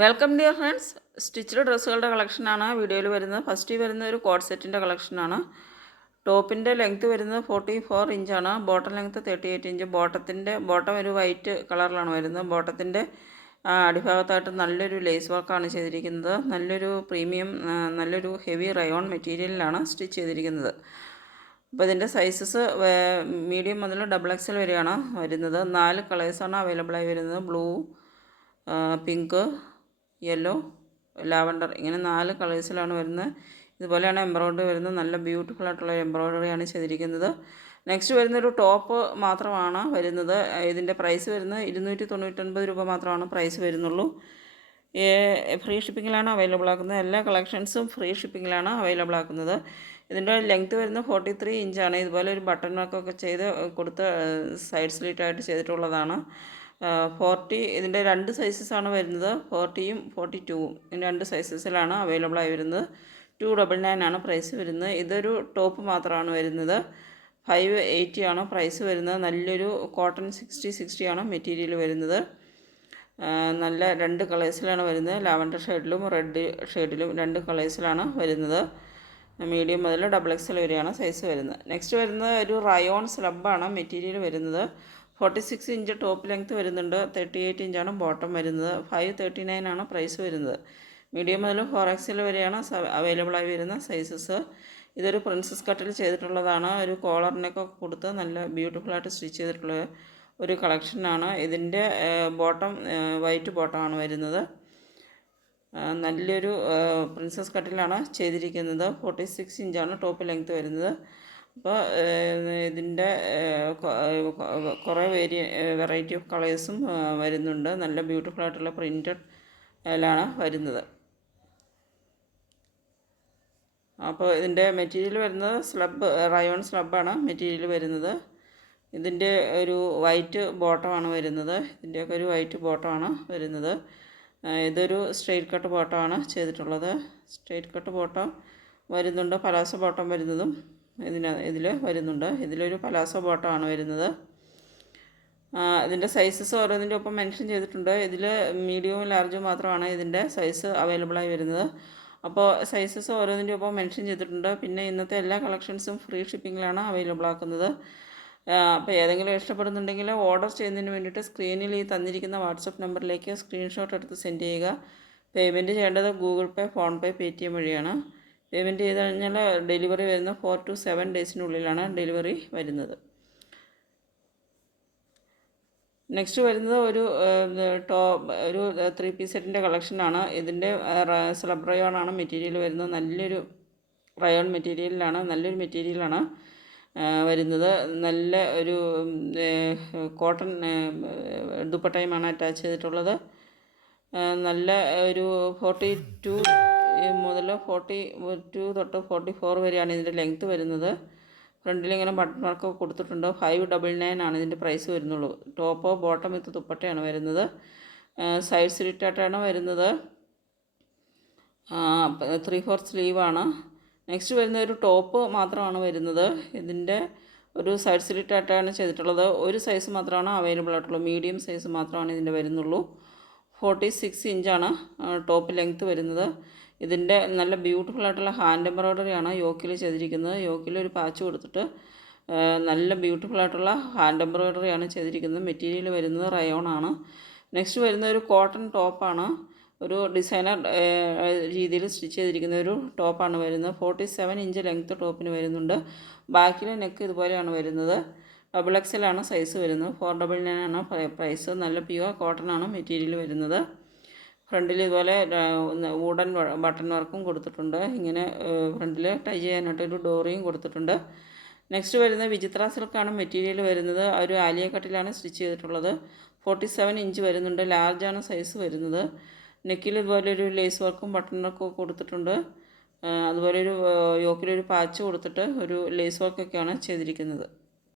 Welcome dear friends stitched ഡ്രസ്സുകളുടെ കളക്ഷനാണ് വീഡിയോയിൽ വരുന്നത്. ഫസ്റ്റ് വരുന്ന ഒരു കോഡ് സെറ്റിന്റെ കളക്ഷനാണ്. ടോപ്പിന്റെ ലെങ്ത്ത് വരുന്നത് ഫോർട്ടി ഫോർ ഇഞ്ചാണ് bottom length thirty eight inch ബോട്ടത്തിന്റെ bottom ഒരു വൈറ്റ് കളറിലാണ് വരുന്നത്. ബോട്ടത്തിന്റെ അടിഭാഗത്തായിട്ട് നല്ലൊരു ലേസ് വർക്കാണ് ചെയ്തിരിക്കുന്നത്. നല്ലൊരു പ്രീമിയം നല്ലൊരു ഹെവി റയോൺ മെറ്റീരിയലിലാണ് സ്റ്റിച്ച് ചെയ്തിരിക്കുന്നത്. അപ്പോൾ ഇതിന്റെ സൈസസ് മീഡിയം മുതൽ ഡബിൾ എക്സൽ വരെയാണ് വരുന്നത്. നാല് കളേഴ്സാണ് അവൈലബിളായി വരുന്നത്. ബ്ലൂ പിങ്ക് യെല്ലോ ലാവണ്ടർ ഇങ്ങനെ നാല് കളേഴ്സിലാണ് വരുന്നത്. ഇതുപോലെയാണ് എംബ്രോയ്ഡറി വരുന്നത്. നല്ല ബ്യൂട്ടിഫുൾ ആയിട്ടുള്ള എംബ്രോയ്ഡറിയാണ് ചെയ്തിരിക്കുന്നത്. നെക്സ്റ്റ് വരുന്നൊരു ടോപ്പ് മാത്രമാണ് വരുന്നത്. ഇതിന്റെ പ്രൈസ് വരുന്നത് ഇരുന്നൂറ്റി തൊണ്ണൂറ്റൊൻപത് രൂപ മാത്രമാണ് പ്രൈസ് വരുന്നുള്ളൂ. ഫ്രീ ഷിപ്പിങ്ങിലാണ് അവൈലബിൾ ആക്കുന്നത്. എല്ലാ കളക്ഷൻസും ഫ്രീ ഷിപ്പിങ്ങിലാണ് അവൈലബിൾ ആക്കുന്നത്. ഇതിന്റെ ലെങ്ത്ത് വരുന്നത് ഫോർട്ടി ത്രീ ഇഞ്ചാണ്. ഇതുപോലെ ഒരു ബട്ടൺ വർക്കൊക്കെ ചെയ്ത് കൊടുത്ത് സൈഡ് സ്ലീറ്റായിട്ട് ചെയ്തിട്ടുള്ളതാണ്. ഫോർട്ടി ഇതിന്റെ രണ്ട് സൈസസാണ് വരുന്നത്. ഫോർട്ടിയും ഫോർട്ടി ടൂവും രണ്ട് സൈസസിലാണ് അവൈലബിൾ ആയി വരുന്നത്. ടു ഡബിൾ നയൻ ആണ് പ്രൈസ് വരുന്നത്. ഇതൊരു ടോപ്പ് മാത്രമാണ് വരുന്നത്. ഫൈവ് എയ്റ്റി ആണ് പ്രൈസ് വരുന്നത്. നല്ലൊരു കോട്ടൺ സിക്സ്റ്റി സിക്സ്റ്റി ആണ് മെറ്റീരിയൽ വരുന്നത്. നല്ല രണ്ട് കളേഴ്സിലാണ് വരുന്നത്. ലാവൻഡർ ഷെയ്ഡിലും റെഡ് ഷെയ്ഡിലും രണ്ട് കളേഴ്സിലാണ് വരുന്നത്. മീഡിയം മുതൽ ഡബിൾ എക്സൽ വരെയാണ് സൈസ് വരുന്നത്. നെക്സ്റ്റ് വരുന്നത് ഒരു റയോൺ സ്ലബാണ് മെറ്റീരിയൽ വരുന്നത്. Forty six inch top length വരുന്നുണ്ട് തേർട്ടി എയ്റ്റ് ഇഞ്ചാണ് ബോട്ടം വരുന്നത് ഫൈവ് തേർട്ടി നയൻ ആണ് പ്രൈസ് വരുന്നത്. മീഡിയം മുതൽ ഫോർ എക്സൽ വരെയാണ് അവൈലബിൾ ആയി വരുന്ന സൈസസ്. ഇതൊരു പ്രിൻസസ് കട്ടിൽ ചെയ്തിട്ടുള്ളതാണ് ഒരു കോളറിനൊക്കെ കൊടുത്ത് നല്ല ബ്യൂട്ടിഫുൾ ആയിട്ട് സ്റ്റിച്ച് ചെയ്തിട്ടുള്ള ഒരു കളക്ഷനാണ്. ഇതിന്റെ ബോട്ടം വൈറ്റ് ബോട്ടമാണ് വരുന്നത്. നല്ലൊരു പ്രിൻസസ് കട്ടിലാണ് ചെയ്തിരിക്കുന്നത്. ഫോർട്ടി സിക്സ് ഇഞ്ചാണ് ടോപ്പ് ലെങ്ത്ത് വരുന്നത്. അപ്പോൾ ഇതിന്റെ കുറേ വേരിയ വെറൈറ്റി ഓഫ് കളേഴ്സും വരുന്നുണ്ട്. നല്ല ബ്യൂട്ടിഫുൾ ആയിട്ടുള്ള പ്രിന്റഡ് ലാണ് വരുന്നത്. അപ്പോൾ ഇതിന്റെ മെറ്റീരിയൽ വരുന്നത് സ്ലബ് റയോൺ സ്ലബാണ് മെറ്റീരിയൽ വരുന്നത്. ഇതിന്റെ ഒരു വൈറ്റ് ബോട്ടമാണ് വരുന്നത്. ഇതിന്റെയൊക്കെ ഒരു വൈറ്റ് ബോട്ടമാണ് വരുന്നത്. ഇതൊരു സ്ട്രെയിറ്റ് കട്ട് ബോട്ടമാണ് ചെയ്തിട്ടുള്ളത്. സ്ട്രെയിറ്റ് കട്ട് ബോട്ടം വരുന്നുണ്ട്. പലാസ ബോട്ടം വരുന്നതും. ഇതിന് ഇതിൽ വരുന്നുണ്ട്. ഇതിലൊരു പലാസോ ബോട്ടമാണ് വരുന്നത്. ഇതിന്റെ സൈസസ് ഓരോന്നിന്റെ ഒപ്പം മെൻഷൻ ചെയ്തിട്ടുണ്ട്. ഇതിൽ മീഡിയവും ലാർജും മാത്രമാണ് ഇതിന്റെ സൈസ് അവൈലബിളായി വരുന്നത്. അപ്പോൾ സൈസസ് ഓരോന്നിന്റെ ഒപ്പം മെൻഷൻ ചെയ്തിട്ടുണ്ട്. പിന്നെ ഇന്നത്തെ എല്ലാ കളക്ഷൻസും ഫ്രീ ഷിപ്പിങ്ങിലാണ് അവൈലബിൾ ആക്കുന്നത്. അപ്പോൾ ഏതെങ്കിലും ഇഷ്ടപ്പെടുന്നുണ്ടെങ്കിൽ ഓർഡർ ചെയ്യുന്നതിന് വേണ്ടിയിട്ട് സ്ക്രീനിൽ ഈ തന്നിരിക്കുന്ന വാട്സപ്പ് നമ്പറിലേക്ക് സ്ക്രീൻഷോട്ട് എടുത്ത് സെൻഡ് ചെയ്യുക. പേയ്മെന്റ് ചെയ്യേണ്ടത് Google Pay PhonePe Paytm വഴിയാണ്. പേയ്മെന്റ് ചെയ്ത് കഴിഞ്ഞാൽ ഡെലിവറി വരുന്ന ഫോർ ടു സെവൻ ഡേയ്സിനുള്ളിലാണ് ഡെലിവറി വരുന്നത്. നെക്സ്റ്റ് വരുന്നത് ഒരു ടോ ഒരു ത്രീ പീസ് സെറ്റിന്റെ കളക്ഷനാണ്. ഇതിന്റെ സ്ലബ് റയോൺ ആണ് മെറ്റീരിയൽ വരുന്നത്. നല്ലൊരു റയോൺ മെറ്റീരിയലിലാണ് നല്ലൊരു മെറ്റീരിയലാണ് വരുന്നത്. നല്ല ഒരു കോട്ടൺ ദുപ്പട്ടയുമാണ് അറ്റാച്ച് ചെയ്തിട്ടുള്ളത്. നല്ല ഒരു ഫോർട്ടി ടു മുതൽ ഫോർട്ടി ടു തൊട്ട് ഫോർട്ടി ഫോർ വരെയാണ് ഇതിന്റെ ലെങ്ത്ത് വരുന്നത്. ഫ്രണ്ടിൽ ഇങ്ങനെ ബട്ടൺ വർക്ക് കൊടുത്തിട്ടുണ്ട്. ഫൈവ് ഡബിൾ നയൻ ആണ് ഇതിന്റെ പ്രൈസ് വരുന്നുള്ളൂ. ടോപ്പോ ബോട്ടം വിത്ത് ദുപ്പട്ടയാണ് വരുന്നത്. സൈഡ് സ്ലിറ്റായിട്ടാണ് വരുന്നത്. ത്രീ ഫോർ സ്ലീവാണ് നെക്സ്റ്റ് വരുന്ന ഒരു ടോപ്പ് മാത്രമാണ് വരുന്നത്. ഇതിന്റെ ഒരു സൈഡ് സ്ലിറ്റായിട്ടാണ് ചെയ്തിട്ടുള്ളത്. ഒരു സൈസ് മാത്രമാണ് അവൈലബിൾ ആയിട്ടുള്ളൂ. മീഡിയം സൈസ് മാത്രമാണ് ഇതിന്റെ വരുന്നുള്ളൂ. ഫോർട്ടി സിക്സ് ഇഞ്ചാണ് ടോപ്പ് ലെങ്ത്ത് വരുന്നത്. ഇതിന്റെ നല്ല ബ്യൂട്ടിഫുൾ ആയിട്ടുള്ള ഹാൻഡ് എംബ്രോയ്ഡറിയാണ് യോക്കിൽ ചെയ്തിരിക്കുന്നത്. യോക്കിൽ ഒരു പാച്ച് കൊടുത്തിട്ട് നല്ല ബ്യൂട്ടിഫുൾ ആയിട്ടുള്ള ഹാൻഡ് എംബ്രോയ്ഡറിയാണ് ചെയ്തിരിക്കുന്നത്. മെറ്റീരിയൽ വരുന്നത് റയോൺ ആണ്. നെക്സ്റ്റ് വരുന്ന ഒരു കോട്ടൺ ടോപ്പാണ് ഒരു ഡിസൈനർ രീതിയിൽ സ്റ്റിച്ച് ചെയ്തിരിക്കുന്ന ഒരു ടോപ്പാണ് വരുന്നത്. ഫോർട്ടി സെവൻ ഇഞ്ച് ലെങ്ത്ത് ടോപ്പിന് വരുന്നുണ്ട്. ബാക്കിലെ നെക്ക് ഇതുപോലെയാണ് വരുന്നത്. ഡബിൾ എക്സലാണ് സൈസ് വരുന്നത്. ഫോർ ഡബിൾ നയൻ ആണ് പ്രൈസ് നല്ല പ്യുവർ കോട്ടൺ ആണ് മെറ്റീരിയൽ വരുന്നത്. ഫ്രണ്ടിൽ ഇതുപോലെ വുഡൻ ബട്ടൺ വർക്കും കൊടുത്തിട്ടുണ്ട്. ഇങ്ങനെ ഫ്രണ്ടിൽ ടൈ ചെയ്യാനായിട്ട് ഒരു ഡോറിയും കൊടുത്തിട്ടുണ്ട്. നെക്സ്റ്റ് വരുന്നത് വിചിത്ര സിൽക്കാണ് മെറ്റീരിയൽ വരുന്നത്. ഒരു ആലിയ കട്ടിലാണ് സ്റ്റിച്ച് ചെയ്തിട്ടുള്ളത്. ഫോർട്ടി സെവൻ ഇഞ്ച് വരുന്നുണ്ട് ലാർജാണ് സൈസ് വരുന്നത്. നെക്കിൽ ഇതുപോലെ ഒരു ലേസ് വർക്കും ബട്ടൺ വർക്കും കൊടുത്തിട്ടുണ്ട്. അതുപോലെ ഒരു യോക്കിലൊരു പാച്ച് കൊടുത്തിട്ട് ഒരു ലേസ് വർക്കൊക്കെയാണ് ചെയ്തിരിക്കുന്നത്.